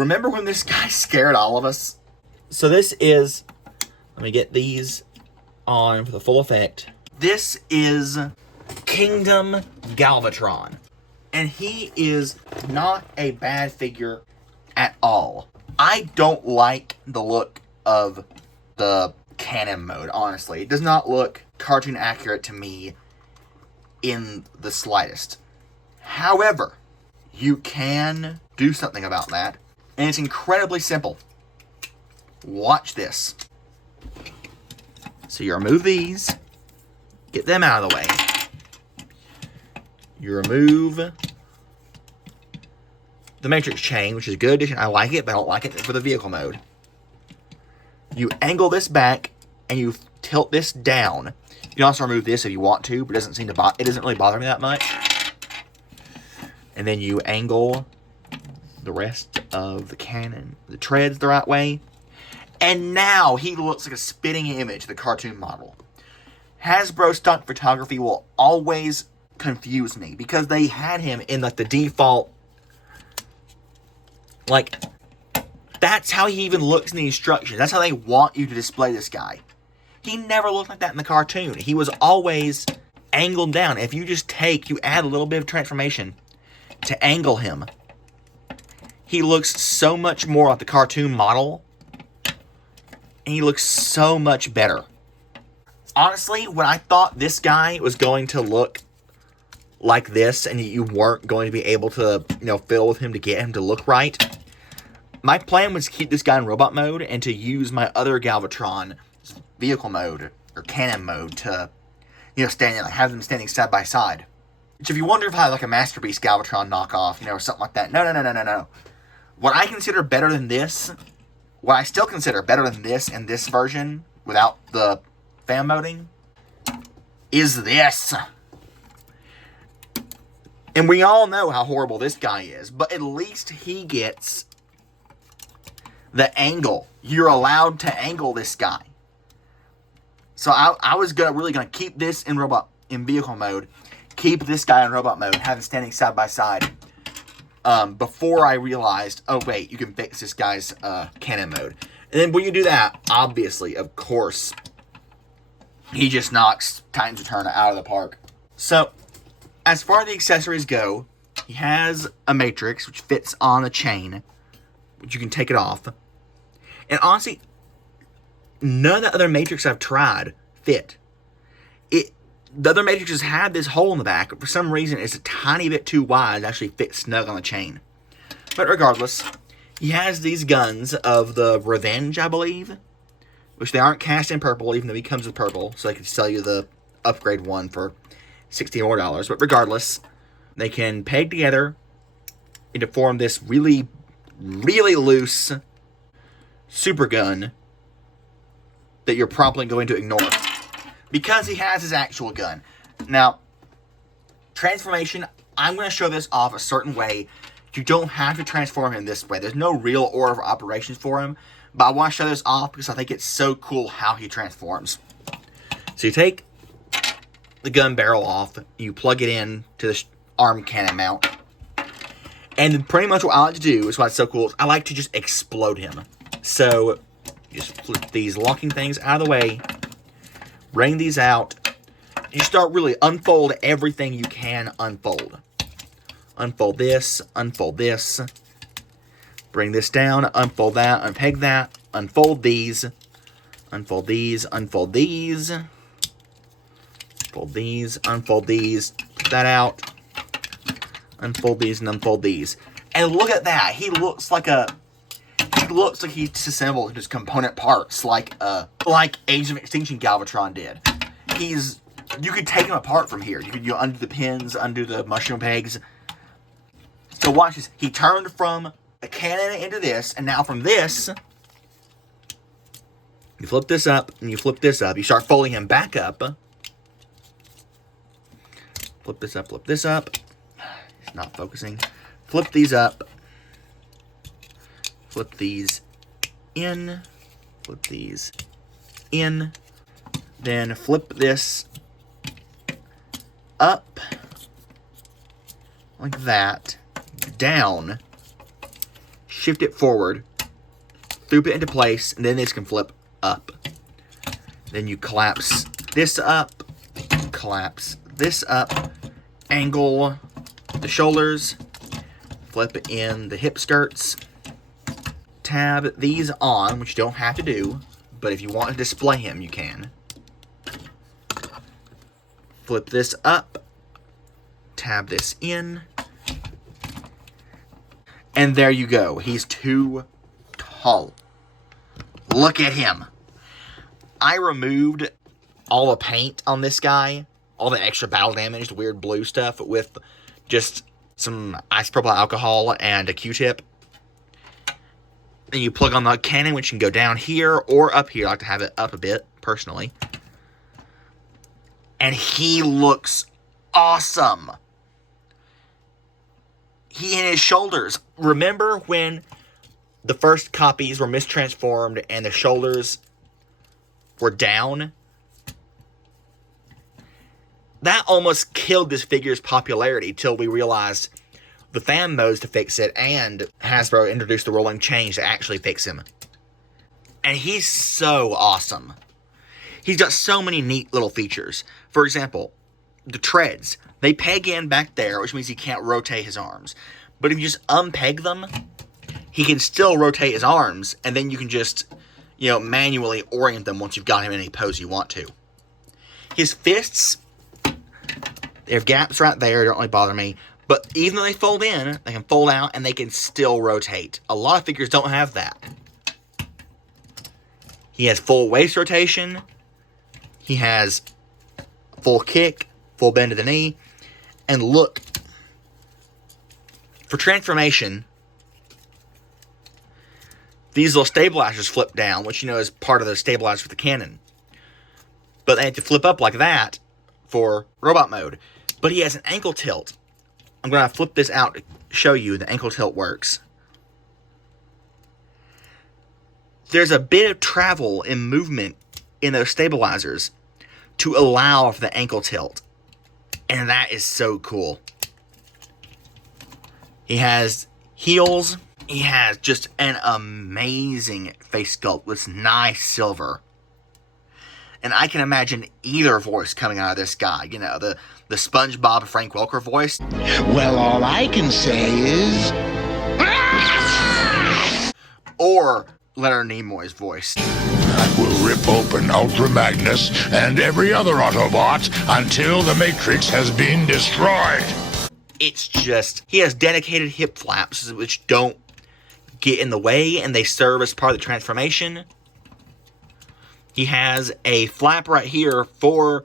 Remember when this guy scared all of us? So this is, let me get these on for the full effect. This is Kingdom Galvatron. And he is not a bad figure at all. I don't like the look of the cannon mode, honestly. It does not look cartoon accurate to me in the slightest. However, you can do something about that, and it's incredibly simple. Watch this. So you remove these, get them out of the way. You remove the matrix chain, which is a good addition. I like it, but I don't like it for the vehicle mode. You angle this back, and you tilt this down. You can also remove this if you want to, but it doesn't really bother me that much. And then you angle the rest of the cannon, the treads the right way. And now he looks like a spitting image of the cartoon model. Hasbro stock photography will always confuse me because they had him in like the default, like, that's how he even looks in the instructions. That's how they want you to display this guy. He never looked like that in the cartoon. He was always angled down. If you just you add a little bit of transformation to angle him, he looks so much more like the cartoon model, and he looks so much better. Honestly, when I thought this guy was going to look like this, and you weren't going to be able to, fiddle with him to get him to look right, my plan was to keep this guy in robot mode and to use my other Galvatron vehicle mode or cannon mode to, have them standing side by side. Which, if you wonder if I have like a Master Beast Galvatron knockoff, or something like that, no. What I consider better than this, what I still consider better than this in this version without the fan moding, is this. And we all know how horrible this guy is, but at least he gets the angle. You're allowed to angle this guy. So I was really gonna keep this in vehicle mode, keep this guy in robot mode, have him standing side by side. Before I realized, oh wait, you can fix this guy's cannon mode. And then when you do that, obviously, of course, he just knocks Titans Return out of the park. So, as far as the accessories go, he has a matrix, which fits on a chain, which you can take it off. And honestly, none of the other matrix I've tried fit. The other matrices had this hole in the back, but for some reason it's a tiny bit too wide to actually fit snug on the chain. But regardless, he has these guns of the Revenge, I believe, which they aren't cast in purple, even though he comes with purple, so I could sell you the upgrade one for $60 more. But regardless, they can peg together and to form this really, really loose super gun that you're promptly going to ignore, because he has his actual gun. Now, transformation, I'm going to show this off a certain way. You don't have to transform him this way. There's no real order of operations for him, but I want to show this off because I think it's so cool how he transforms. So you take the gun barrel off, you plug it in to the arm cannon mount, and pretty much what I like to do, is why it's so cool, is I like to just explode him. So, just flip these locking things out of the way, bring these out, and you start really unfold everything you can unfold. Unfold this, bring this down, unfold that, unpeg that, unfold these, unfold these, unfold these, unfold these, unfold these, put that out, unfold these, and unfold these. And look at that, he looks like he's disassembled his component parts, like Age of Extinction Galvatron did. You could take him apart from here. You could undo the pins, undo the mushroom pegs. So watch this. He turned from a cannon into this, and now from this, you flip this up, and you flip this up. You start folding him back up. Flip this up, flip this up. It's not focusing. Flip these up. Flip these in. Flip these in. Then flip this up like that. Down. shift it forward, loop it into place, and then this can flip up. Then you collapse this up, angle the shoulders, flip in the hip skirts, tab these on, which you don't have to do, but if you want to display him, you can. Flip this up, tab this in, and there you go. He's too tall. Look at him. I removed all the paint on this guy, all the extra battle damage, the weird blue stuff, with just some isopropyl alcohol and a Q-tip. Then you plug on the cannon, which can go down here or up here. I like to have it up a bit, personally. And he looks awesome. He and his shoulders. Remember when the first copies were mistransformed and the shoulders were down? That almost killed this figure's popularity till we realized the fan modes to fix it, and Hasbro introduced the rolling change to actually fix him. And he's so awesome. He's got so many neat little features. For example, the treads. They peg in back there, which means he can't rotate his arms. But if you just unpeg them, he can still rotate his arms, and then you can just, manually orient them once you've got him in any pose you want to. His fists, they have gaps right there, don't really bother me. But even though they fold in, they can fold out, and they can still rotate. A lot of figures don't have that. He has full waist rotation. He has full kick, full bend to the knee. And look, for transformation, these little stabilizers flip down, which is part of the stabilizer for the cannon. But they have to flip up like that for robot mode. But he has an ankle tilt. I'm going to flip this out to show you the ankle tilt works. There's a bit of travel and movement in those stabilizers to allow for the ankle tilt. And that is so cool. He has heels. He has just an amazing face sculpt with nice silver. And I can imagine either voice coming out of this guy. The SpongeBob Frank Welker voice. Well, all I can say is... Or Leonard Nimoy's voice. We'll rip open Ultra Magnus and every other Autobot until the Matrix has been destroyed. It's just... He has dedicated hip flaps, which don't get in the way, and they serve as part of the transformation. He has a flap right here for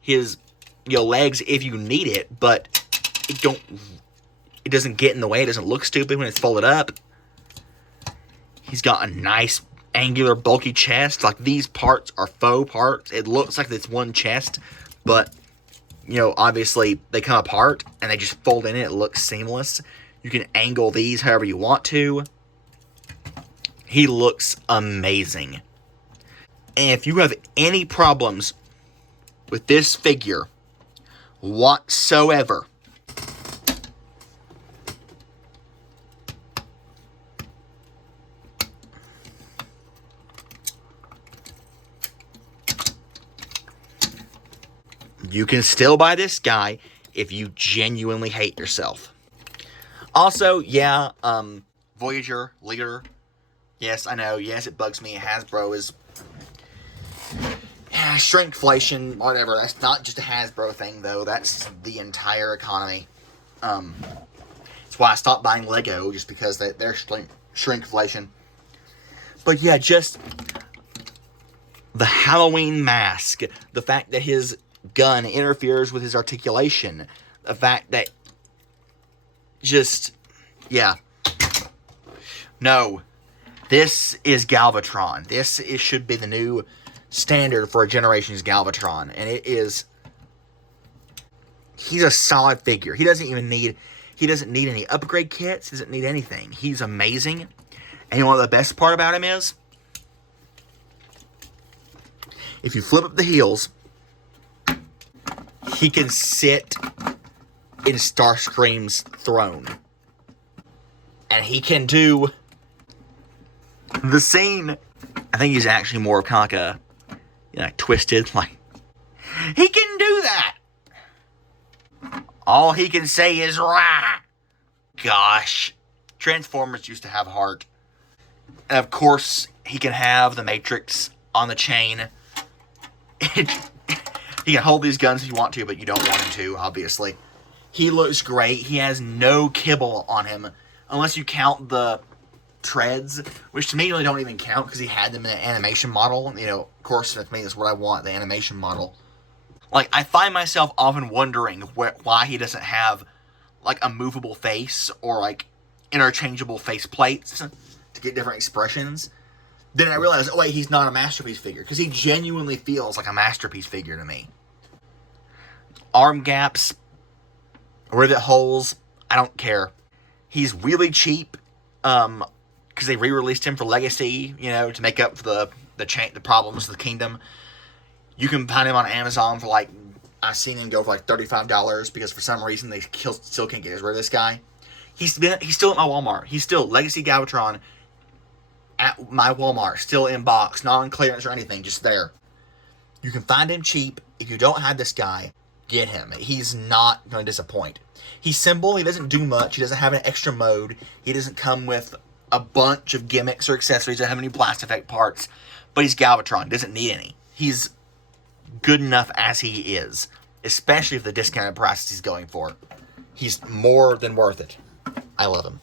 his legs if you need it, but it doesn't get in the way. It doesn't look stupid when it's folded up. He's got a nice angular bulky chest. Like, these parts are faux parts. It looks like it's one chest, but obviously they come apart and they just fold in. It looks seamless. You can angle these however you want to. He looks amazing. And if you have any problems with this figure whatsoever, you can still buy this guy if you genuinely hate yourself. Also, Voyager, Leader. Yes, I know. Yes, it bugs me. Hasbro is... shrinkflation, whatever. That's not just a Hasbro thing, though. That's the entire economy. That's why I stopped buying Lego, just because they're shrinkflation. But yeah, just the Halloween mask. The fact that his gun interferes with his articulation. The fact that No. This is Galvatron. This should be the new standard for a generation's Galvatron. And it is... He's a solid figure. He doesn't need any upgrade kits. He doesn't need anything. He's amazing. And one of the best part about him is, if you flip up the heels, he can sit in Starscream's throne. And he can do The scene, I think he's actually more kind of like twisted, like, he can do that. All he can say is, rah. Gosh. Transformers used to have heart. And of course, he can have the Matrix on the chain. He can hold these guns if you want to, but you don't want him to, obviously. He looks great. He has no kibble on him, unless you count the treads, which to me really don't even count because he had them in an animation model. You know, of course, to me, that's what I want, the animation model. Like, I find myself often wondering why he doesn't have, like, a movable face or, like, interchangeable face plates to get different expressions. Then I realized, oh wait, he's not a Masterpiece figure, because he genuinely feels like a Masterpiece figure to me. Arm gaps, rivet holes, I don't care. He's really cheap, because they re-released him for Legacy, you know, to make up for the problems of the Kingdom. You can find him on Amazon for, like, I've seen him go for like $35 because for some reason they still can't get rid of this guy. He's still at my Walmart. He's still Legacy Galvatron at my Walmart, still in box, not on clearance or anything, just there. You can find him cheap. If you don't have this guy, get him. He's not going to disappoint. He's simple. He doesn't do much. He doesn't have an extra mode. He doesn't come with a bunch of gimmicks or accessories. He doesn't have any blast effect parts. But he's Galvatron. He doesn't need any. He's good enough as he is, especially if the discounted prices he's going for. He's more than worth it. I love him.